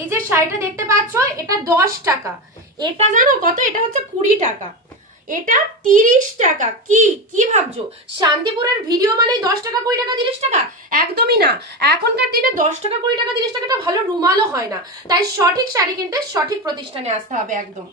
এই যে শাড়িটা দেখতে পাচ্ছ এটা 10 টাকা, এটা জানো কত? এটা হচ্ছে 20 টাকা, এটা 30 টাকা। কি কি ভাবছো শান্তিপুরের ভিডিও মানে 10 টাকা 20 টাকা 30 টাকা? একদমই না। এখনকার দিনে 10 টাকা 20 টাকা 30 টাকাটা ভালো রুমালও হয় না। তাই সঠিক শাড়ি কিনতে সঠিক প্রতিষ্ঠানে আসতে হবে একদম।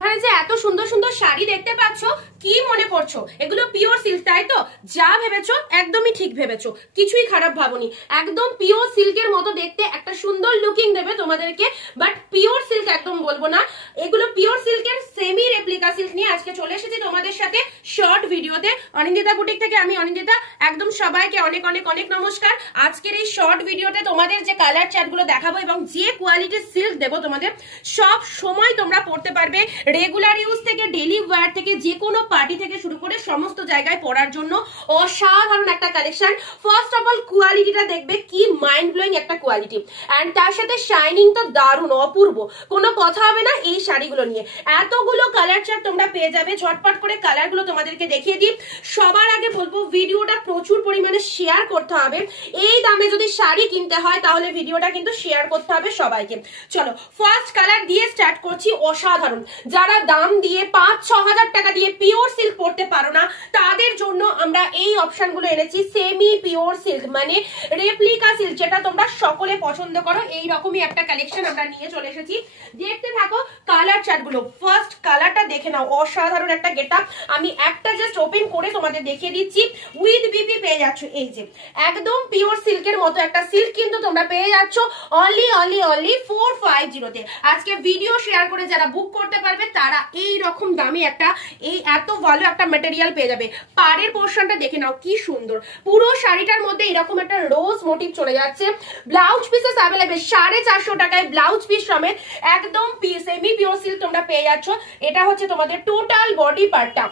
এখানে যে এত সুন্দর সুন্দর শাড়ি দেখতে পাচ্ছ, কি মনে করছো এগুলো পিওর সিল্ক, তাই তো? যা ভেবেছো একদমই ঠিক ভেবেছো, কিছুই খারাপ ভাবনি। একদম পিওর সিল্কের মতো দেখতে একটা সুন্দর লুকিং দেবে তোমাদেরকে, বাট পিওর সিল্ক একদম বলবো না। এগুলো পিওর সিল্কের সেমি রেপ্লিকা সিল্ক নিয়ে আজকে চলে এসেছি তোমাদের সাথে শর্ট ভিডিওতে। অনিন্দিতা বুটিক থেকে আমি অনিন্দিতা, একদম সবাইকে অনেক অনেক অনেক নমস্কার। আজকের এই শর্ট ভিডিওতে তোমাদের যে কালার চার্টগুলো দেখাবো এবং যে কোয়ালিটির সিল্ক দেবো তোমাদের, সব সময় তোমরা পড়তে পারবে। রেগুলার ইউজ থেকে ডেইলি ওয়্যার থেকে যে কোনো পার্টি থেকে শুরু করে সমস্ত জায়গায় পরার জন্য অসাধারণ একটা কালেকশন। ফার্স্ট অফ অল কোয়ালিটিটা দেখবে, কি মাইন্ড ব্লোয়িং একটা কোয়ালিটি, এন্ড তার সাথে শাইনিং তো দারুণ অপূর্ব, কোনো কথা হবে না এই শাড়িগুলো নিয়ে। এতগুলো কালার চার্ট তোমরা পেয়ে যাবে, ঝটপট করে কালারগুলো তোমাদেরকে দেখিয়ে দিই। সবার আগে বলবো ভিডিওটা প্রচুর পরিমাণে শেয়ার করতে হবে। এই দামে যদি শাড়ি কিনতে হয় তাহলে ভিডিওটা কিন্তু শেয়ার করতে হবে সবাইকে। চলো ফার্স্ট কালার দিয়ে স্টার্ট করছি। অসাধারণ, যারা দাম দিয়ে 5-6 হাজার টাকা দিয়ে পিওর সিল্ক পড়তে পারো না তাদের জন্য আমরা এই অপশনগুলো এনেছি। সেমি পিওর সিল্ক মানে রেপ্লিকা সিল্ক, যেটা তোমরা সকলে পছন্দ করো, এই রকমই একটা কালেকশন আমরা নিয়ে চলে এসেছি। দেখতে থাকো কালার চার্টগুলো। ফার্স্ট কালারটা দেখে নাও, অসাধারণ একটা গেটআপ। আমি একটা জাস্ট ওপেন করে তোমাদের দেখিয়ে দিচ্ছি। উইথ বিপি পেয়ে যাচ্ছ, এই যে একদম পিওর সিল্কের মতো একটা সিল্ক কিন্তু তোমরা পেয়ে যাচ্ছ অনলি 450-তে। আজকে ভিডিও শেয়ার করে যারা বুক করতে পারবে তারা এই রকম দামি একটা, এই এত ভালো একটা ম্যাটেরিয়াল পেয়ে যাবে। পাড়ের পোর্শনটা দেখে নাও কি সুন্দর, পুরো শাড়িটার মধ্যে এরকম একটা রোজ মোটিভ চলে যাচ্ছে। ব্লাউজ পিসেস অ্যাভেলেবেল 450 টাকায় ব্লাউজ পিস সমেত একদম সেমি পিওর সিল্ক তোমরা পেয়ে যাচ্ছ। এটা হচ্ছে তোমাদের টোটাল বডি পার্টটা।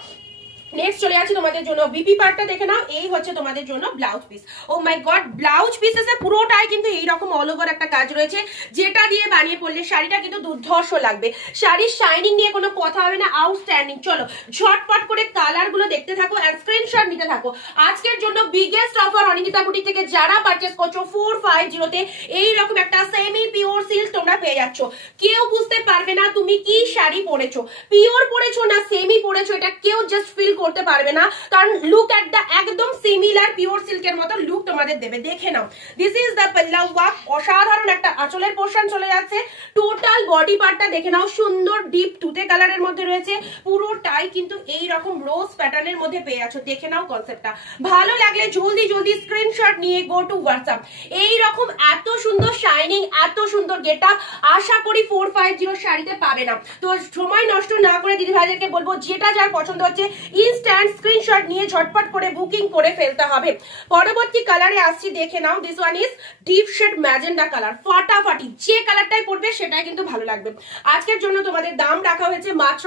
নেক্সট চলে যাচ্ছে তোমাদের জন্য বিপি পার্টটা দেখে নাও, এই হচ্ছে তোমাদের জন্য ব্লাউজ পিস। ও মাই গড, ব্লাউজ পিসেসে পুরোটাই কিন্তু এইরকম অল ওভার একটা কাজ রয়েছে, যেটা দিয়ে বানিয়ে পড়লে শাড়িটা কিন্তু দুর্ধর্ষ লাগবে। শাড়ির শাইনিং নিয়ে কোনো কথা হবে না, আউটস্ট্যান্ডিং। চলো ঝটপট করে কালার গুলো দেখতে থাকো আর স্ক্রিনশট নিতে থাকো। আজকের জন্য বিগেস্ট অফার অনিন্দিতা বুটিক থেকে যারা পারচেস করছো 450-তে এইরকম একটা সেমি পিওর সিল্ক তোমরা পেয়ে যাচ্ছ। কেউ বুঝতে পারবে না তুমি কি শাড়ি পরেছো, পিওর পরেছো না সেমি পরেছো, এটা কেউ জাস্ট ফিল করতে পারবে না, কারণ লুক এট দা একদম সিমিলার পিওর সিল্কের মতো লুক তোমাদের দেবে। দেখে নাও, দিস ইজ দ্য পাল্লা ওয়ার্ক। অসাধারণ একটা আঁচলের পোর্শন চলে যাচ্ছে। টোটাল বডি পার্টটা দেখে নাও, সুন্দর ডিপ তুতে কালারের মধ্যে রয়েছে। পুরোটাই কিন্তু এই রকম রোজ প্যাটার্নের মধ্যে পেয়ে যাচ্ছ। দেখে নাও কনসেপ্টটা, ভালো লাগলে জলদি জলদি স্ক্রিনশট নিয়ে গো টু হোয়াটসঅ্যাপ। এই রকম এত সুন্দর শাইনিং, এত সুন্দর গেটআপ আশা করি 450 শাড়িতে পাবে না। তো সময় নষ্ট না করে দিদি ভাইদেরকে বলবো, যেটা যার পছন্দ হচ্ছে ইনস্ট্যান্ট স্ক্রিনশট নিয়ে ঝটপট করে বুকিং করে ফেলতে হবে। পরবর্তী কালারে আসছি, দেখে নাও। This one is deep shade magenta colour. ফাটাফাটি, যে কালারটাই পড়বে সেটাই কিন্তু ভালো লাগবে। আজকের জন্য তোমাদের দাম রাখা হয়েছে মাত্র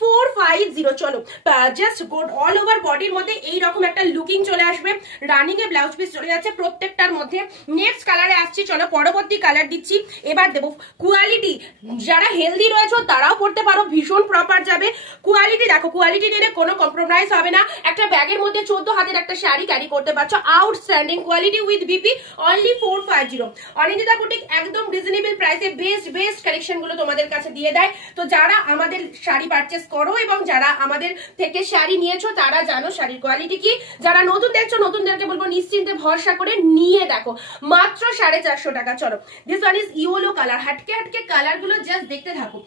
450। চলো জাস্ট গোড অল ওভার বডির মধ্যে এইরকম একটা লুকিং চলে আসবে। রানিং এ ব্লাউজ পিস চলে যাচ্ছে প্রত্যেকটার মধ্যে। নেক্সট কালারে আসছি, চলো পরবর্তী কালার দিচ্ছি। এবার দেবো কোয়ালিটি, যারা হেলদি রয়েছে তারাও পড়তে পারো, ভীষণ প্রপার যাবে। কোয়ালিটি দেখো, কোয়ালিটি নিয়ে কোনো কম্প্রোমাইজ হবে না। একটা ব্যাগের মধ্যে 14 হাতের একটা শাড়ি ক্যারি করতে পারছো। Outstanding quality with BP only 450। Anindita boutique একদম রিজনেবল প্রাইসে বেস্ট কালেকশন গুলো তোমাদের কাছে দিয়ে দেয়। তো যারা আমাদের শাড়ি পারচেস করো এবং যারা আমাদের থেকে শাড়ি নিয়েছো তারা জানো শাড়ির কোয়ালিটি কি। যারা নতুন দেখছো নতুনদেরকে বলবো নিশ্চিন্তে ভরসা করে নিয়ে দেখো, মাত্র 450 টাকা। চলো this one is yellow colour. হাটকে হাটকে কালার গুলো জাস্ট দেখতে থাকো।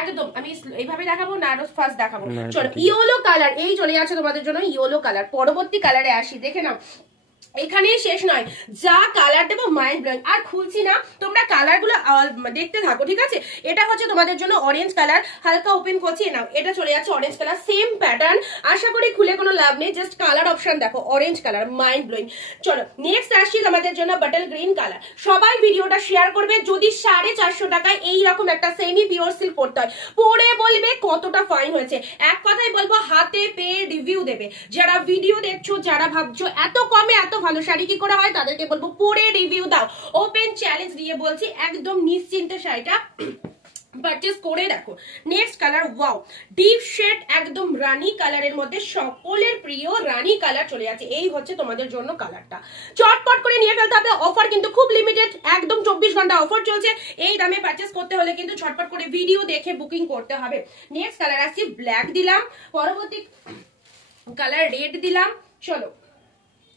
একদম আমি এইভাবে দেখাবো না, আরো ফার্স্ট দেখাবো। চলো ইয়েলো কালার, এই চলে যাচ্ছে তোমাদের জন্য ইয়েলো কালার। পরবর্তী কালারে আসি, দেখে নাও। এখানেই শেষ নয়, যা কালার দেবো মাইন্ড ব্লোয়িং। আর খুলছি না, তোমরা কালার গুলো দেখতে থাকো, ঠিক আছে? এটা হচ্ছে তোমাদের জন্য অরেঞ্জ কালার, হালকা ওপেন করছি নাও। এটা চলে যাচ্ছে অরেঞ্জ কালার, সেম প্যাটার্ন। আশা করি খুলে কোনো লাভ নেই, জাস্ট কালার অপশন দেখো, অরেঞ্জ কালার, মাইন্ড ব্লোয়িং। চলো নেক্সট আসছি তোমাদের জন্য বাটল গ্রিন কালার। সবাই ভিডিওটা শেয়ার করবে। যদি 450 টাকায় এইরকম একটা সেমি পিওর সিল্ক পড়তে হয়, পরে বলবে কতটা ফাইন হয়েছে। এক কথাই বলবো, হাতে পেয়ে রিভিউ দেবে। যারা ভিডিও দেখছো, যারা ভাবছো এত কমে এত ভালো শাড়ি কি করে হয়, তাদেরকে বলবো পরে রিভিউ দাও। ওপেন চ্যালেঞ্জ দিয়ে বলছি, একদম নিশ্চিন্তে শাড়িটা পারচেস করে দেখো। Next colour, wow deep shade একদম রানী কালারের মধ্যে, সকলের প্রিয় রানী কালার চলে যাচ্ছে। এই হচ্ছে তোমাদের জন্য কালারটা, চটপট করে নিয়ে ফেলতে হবে। অফার কিন্তু খুব লিমিটেড, একদম 24 ঘন্টা অফার চলছে। এই দামে পারচেস করতে হলে কিন্তু ছটপট করে ভিডিও দেখে বুকিং করতে হবে। নেক্সট কালার আসছি, ব্ল্যাক দিলাম, পরবর্তী কালার রেড দিলাম। চলো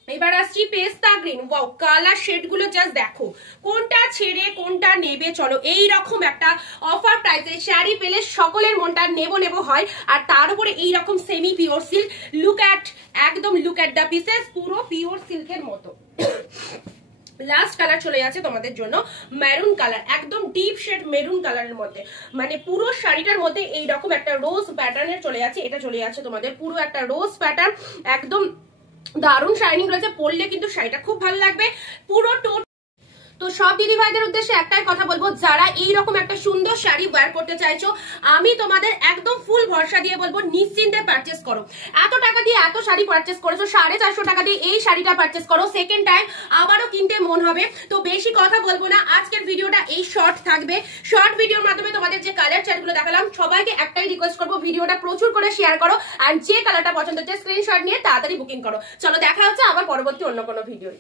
এবার আসছি পেস্তা গ্রিন। ওয়াও কালার শেড গুলো জাস্ট দেখো, কোনটা ছেড়ে কোনটা নেবে। চলো এই রকম একটা অফার প্রাইসে শাড়ি পেলে সকলের মনটা নেবো নেবো হয়, আর তার উপরে এইরকম semi pure silk. Look at, একদম লুক অ্যাট দ্য পিসেস, পুরো পিওর সিল্কের মতো। লাস্ট কালার চলে যাচ্ছে তোমাদের জন্য মেরুন কালার, একদম ডিপ শেড মেরুন কালারের মধ্যে, মানে পুরো শাড়িটার মধ্যে এইরকম একটা রোজ প্যাটার্নের চলে যাচ্ছে। এটা চলে যাচ্ছে তোমাদের পুরো একটা রোজ প্যাটার্ন, একদম দারুণ শাইনিং রয়েছে, পরলে কিন্তু শাড়িটা খুব ভালো লাগবে পুরো টোট। তো সব দিদি ভাইদের উদ্দেশ্যে একটাই কথা বলবো, যারা এইরকম একটা সুন্দর শাড়ি ওয়্যার করতে চাইছো, আমি তোমাদের একদম ফুল ভরসা দিয়ে বলবো নিশ্চিন্তে পারচেস করো। এত টাকা দিয়ে এত শাড়ি পারচেস করেছো, 450 টাকা দিয়ে এই শাড়িটা পারচেস করো, সেকেন্ড টাইম আবারও কিনতে মন হবে। তো বেশি কথা বলবো না, আজকের ভিডিওটা এই শর্ট থাকবে। শর্ট ভিডিওর মাধ্যমে তোমাদের যে কালার চার্টগুলো দেখালাম, সবাইকে একটাই রিকোয়েস্ট করবো, ভিডিওটা প্রচুর করে শেয়ার করো, আর যে কালারটা পছন্দ হচ্ছে স্ক্রিনশট নিয়ে তাড়াতাড়ি বুকিং করো। চলো দেখা হচ্ছে আবার পরবর্তী অন্য কোনো ভিডিও।